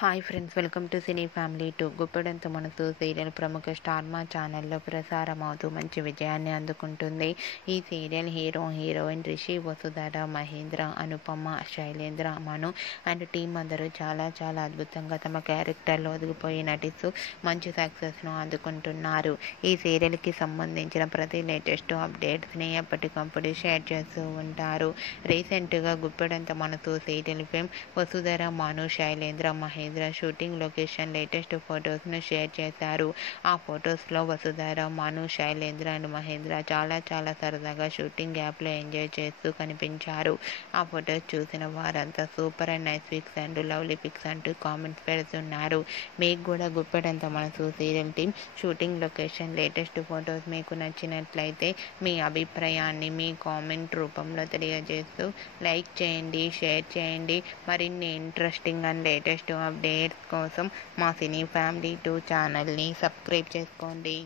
Hi friends, welcome to cine family 2. Guppedantha Manasu serial ప్రముఖ star మా ఛానల్లో ప్రసారం అవుతూ మంచి విజయాన్ని అందుకుంటుంది. ఈ serial heroine Rishi, Vasudhara, Mahendra, Anupama, Shailendra, Manu and team అందరూ చాలా చాలా అద్భుతంగా తమ క్యారెక్టర్లో ఒదిగిపోయి నటిస్తూ మంచి సక్సెస్ను అందుకుంటున్నారు. ఈ సీరియల్కి సంబంధించిన ప్రతి లేటెస్ట్ అప్డేట్స్ని ఎప్పటికప్పుడు షేర్ చేస్తూ ఉంటారు. రీసెంట్గా Guppedantha Manasu serial fame Vasudhara, Manu, Shailendra, Mahendra shooting location latest ఫొటోస్ను షేర్ చేశారు. ఆ ఫొటోస్లో వసుధర, మను, శైలేంద్ర అండ్ మహేంద్ర చాలా చాలా సరదాగా షూటింగ్ యాప్లో ఎంజాయ్ చేస్తూ కనిపించారు. ఆ ఫొటోస్ చూసిన వారంతా super and nice pics and lovely pics అంటూ కామెంట్స్ పెడుతున్నారు. మీకు కూడా Guppedantha Manasu serial team shooting location latest photos మీకు నచ్చినట్లయితే మీ అభిప్రాయాన్ని మీ కామెంట్ రూపంలో తెలియజేస్తూ లైక్ చేయండి, షేర్ చేయండి. మరిన్ని ఇంట్రెస్టింగ్ అండ్ లేటెస్ట్ అప్డేట్స్ కోసం మా సినీ ఫ్యామిలీ 2 ఛానల్ని సబ్స్క్రైబ్ చేసుకోండి.